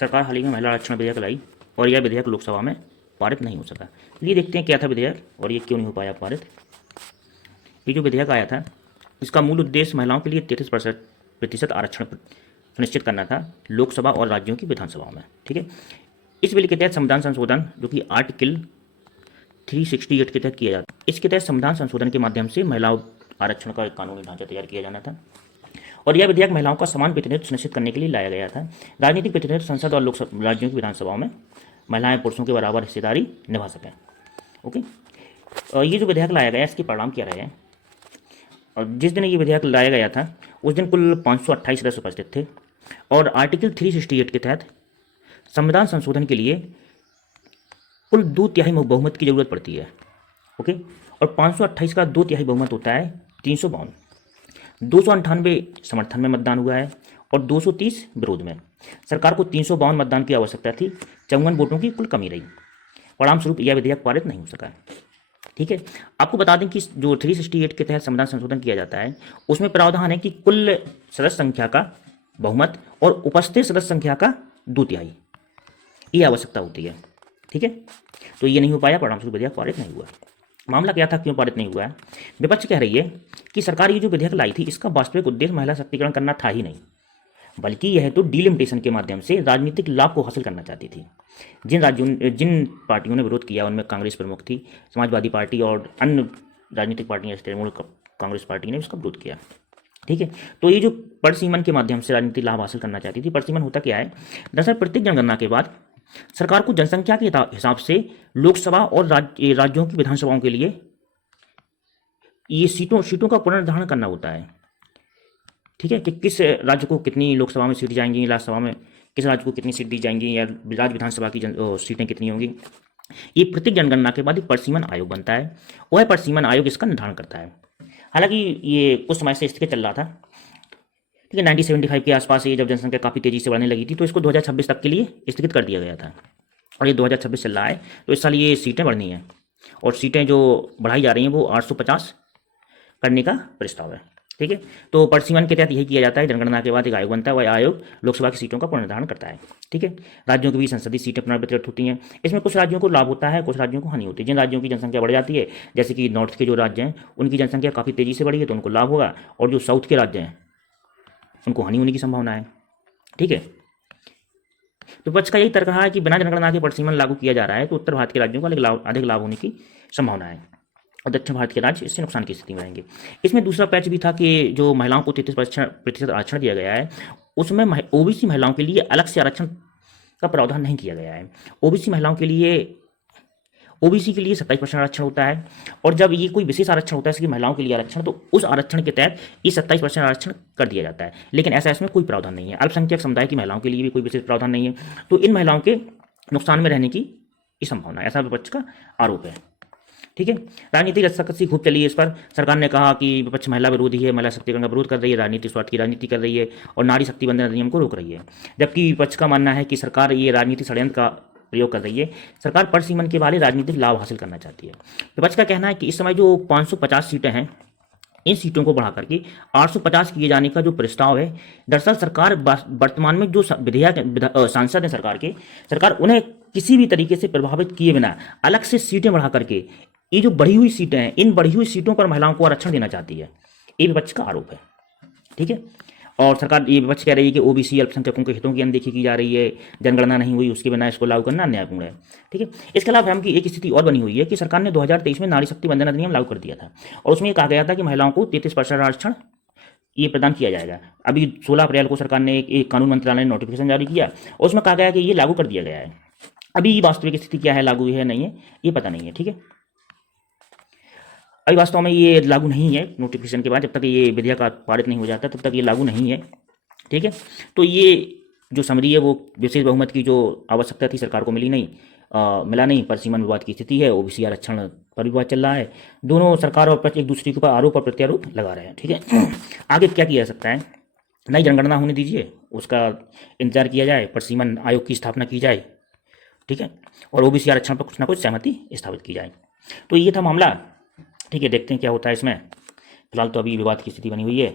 सरकार हाल ही में महिला आरक्षण विधेयक लाई और यह विधेयक लोकसभा में पारित नहीं हो सका। ये देखते हैं क्या था विधेयक और ये क्यों नहीं हो पाया पारित। ये जो विधेयक आया था इसका मूल उद्देश्य महिलाओं के लिए 33% आरक्षण सुनिश्चित करना था लोकसभा और राज्यों की विधानसभाओं में। ठीक है, इस बिल के तहत संविधान संशोधन जो कि आर्टिकल 368 के तहत किया जाता है। इसके तहत संविधान संशोधन के माध्यम से महिलाओं आरक्षण का एक कानूनी ढांचा तैयार किया जाना था और यह विधेयक महिलाओं का समान प्रतिनिधित्व सुनिश्चित करने के लिए लाया गया था। राजनीतिक प्रतिनिधित्व संसद और लोकसभा राज्यों की विधानसभाओं में महिलाएं पुरुषों के बराबर हिस्सेदारी निभा सकें। ओके, ये जो विधेयक लाया गया इसके परिणाम क्या रहे हैं। और जिस दिन ये विधेयक लाया गया था उस दिन कुल 528 सदस्य उपस्थित थे और आर्टिकल 368 के तहत संविधान संशोधन के लिए कुल 2/3 बहुमत की जरूरत पड़ती है। ओके, और 528 का 2/3 बहुमत होता है 352। 298 समर्थन में मतदान हुआ है और 230 विरोध में। सरकार को 352 मतदान की आवश्यकता थी, 54 वोटों की कुल कमी रही। परिणाम स्वरूप यह विधेयक पारित नहीं हो सका। ठीक है, आपको बता दें कि जो 368 के तहत संविधान संशोधन किया जाता है उसमें प्रावधान है कि कुल सदस्य संख्या का बहुमत और उपस्थित सदस्य संख्या का 2/3 ये आवश्यकता होती है। ठीक है, तो ये नहीं हो पाया, परिणाम स्वरूप विधेयक पारित नहीं हुआ। मामला क्या था, क्यों पारित नहीं हुआ है। विपक्ष कह रही है कि सरकार ये जो विधेयक लाई थी इसका वास्तविक उद्देश्य महिला सशक्तिकरण करना था ही नहीं, बल्कि यह तो डिलिमिटेशन के माध्यम से राजनीतिक लाभ को हासिल करना चाहती थी। जिन पार्टियों ने विरोध किया उनमें कांग्रेस प्रमुख थी, समाजवादी पार्टी और अन्य राजनीतिक पार्टियां, तृणमूल कांग्रेस पार्टी ने इसका विरोध किया। ठीक है, तो ये जो परिसीमन के माध्यम से राजनीतिक लाभ हासिल करना चाहती थी। परिसीमन होता क्या है, दरअसल प्रत्येक जनगणना के बाद सरकार को जनसंख्या के हिसाब से लोकसभा और राज्यों की विधानसभाओं के लिए ये सीटों का पुनर्निर्धारण करना होता है। ठीक है, कि किस राज्य को कितनी लोकसभा में सीट जाएंगी, राज्यसभा में किस राज्य को कितनी सीट दी जाएंगी या राज्य विधानसभा की सीटें कितनी होंगी। ये प्रत्येक जनगणना के बाद एक परिसीमन आयोग बनता है, वह परिसीमन आयोग इसका निर्धारण करता है। हालांकि ये कुछ समय से स्थगित चल रहा था। ठीक है, 1975 के आसपास ये जब जनसंख्या काफ़ी तेजी से बढ़ने लगी थी तो इसको 2026 तक के लिए स्थगित कर दिया गया था और ये 2026 चल रहा है। तो इस साल ये सीटें बढ़नी है और सीटें जो बढ़ाई जा रही हैं वो 850 करने का प्रस्ताव है। ठीक है, तो परिसीमन के तहत यही किया जाता है, जनगणना के बाद एक आयोग बनता है, वह आयोग लोकसभा की सीटों का पुनर्निर्धारण करता है। ठीक है, राज्यों की भी संसदीय सीटें पुनर्वितरित होती हैं। इसमें कुछ राज्यों को लाभ होता है, कुछ राज्यों को हानि होती है। जिन राज्यों की जनसंख्या बढ़ जाती है, जैसे कि नॉर्थ के जो राज्य हैं उनकी जनसंख्या काफ़ी तेजी से बढ़ी है तो उनको लाभ होगा, और जो साउथ के राज्य हैं उनको हानि होने की संभावना है। ठीक है, तो विपक्ष का यही तर्क रहा है कि बिना जनगणना के परिसीमन लागू किया जा रहा है तो उत्तर भारत के राज्यों को अधिक लाभ होने की संभावना है और दक्षिण भारत के राज्य इससे नुकसान की स्थिति में रहेंगे। इसमें दूसरा पैच भी था कि जो महिलाओं को 33% आरक्षण दिया गया है उसमें ओबीसी महिलाओं के लिए अलग से आरक्षण का प्रावधान नहीं किया गया है। ओबीसी के लिए 27% आरक्षण होता है और जब ये कोई विशेष आरक्षण होता है जैसे कि महिलाओं के लिए आरक्षण, तो उस आरक्षण के तहत ये 27% आरक्षण कर दिया जाता है। लेकिन ऐसा इसमें कोई प्रावधान नहीं है। अल्पसंख्यक समुदाय की महिलाओं के लिए भी कोई विशेष प्रावधान नहीं है, तो इन महिलाओं के नुकसान में रहने की संभावना है, ऐसा विपक्ष का आरोप है। ठीक है, राजनीतिक रस्साकसी खूब चली है इस पर। सरकार ने कहा कि विपक्ष महिला विरोधी है, महिला शक्तिकरण का विरोध कर रही है, राजनीतिक स्वार्थ की राजनीति कर रही है और नारी शक्ति वंदन अधिनियम को रोक रही है। जबकि विपक्ष का मानना है कि सरकार ये राजनीतिक षड्यंत्र का प्रयोग कर रही है, सरकार परिसीमन के वाले राजनीतिक लाभ हासिल करना चाहती है। विपक्ष का कहना है कि इस समय जो 550 सीटें हैं इन सीटों को बढ़ा करके 850 किए जाने का जो प्रस्ताव है, दरअसल सरकार वर्तमान में जो विधेयक सांसद हैं सरकार उन्हें किसी भी तरीके से प्रभावित किए बिना अलग से सीटें बढ़ा करके ये जो बढ़ी हुई सीटें हैं इन बढ़ी हुई सीटों पर महिलाओं को आरक्षण देना चाहती है। ये विपक्ष का आरोप है। ठीक है, और सरकार ये विपक्ष कह रही है कि ओबीसी अल्पसंख्यकों के हितों की अनदेखी की जा रही है, जनगणना नहीं हुई उसके बिना इसको लागू करना अन्यायपूर्ण है। ठीक है, इसके अलावा भ्रम की एक स्थिति और बनी हुई है कि सरकार ने 2023 में नारी शक्ति वंदन अधिनियम लागू कर दिया था और उसमें कहा गया था कि महिलाओं को 33% आरक्षण ये प्रदान किया जाएगा। अभी 16 अप्रैल को सरकार ने एक कानून मंत्रालय ने नोटिफिकेशन जारी किया और उसमें कहा गया कि ये लागू कर दिया गया है। अभी वास्तविक स्थिति क्या है, लागू है नहीं है, ये पता नहीं है। ठीक है, अभी वास्तव में ये लागू नहीं है नोटिफिकेशन के बाद, जब तक ये विधेयक पारित नहीं हो जाता तब तक ये लागू नहीं है। ठीक है, तो ये जो समरी है वो विशेष बहुमत की जो आवश्यकता थी सरकार को मिला नहीं। परिसीमन विवाद की स्थिति है, ओबीसी आरक्षण पर विवाद चल रहा है। दोनों सरकार और विपक्ष एक दूसरे के ऊपर आरोप और प्रत्यारोप लगा रहे हैं। ठीक है, आगे क्या किया जा सकता है, नई जनगणना होने दीजिए, उसका इंतजार किया जाए, परिसीमन आयोग की स्थापना की जाए। ठीक है, और ओबीसी आरक्षण पर कुछ ना कुछ सहमति स्थापित की जाए। तो ये था मामला। ठीक है, देखते हैं क्या होता है इसमें। फिलहाल तो अभी विवाद की स्थिति बनी हुई है।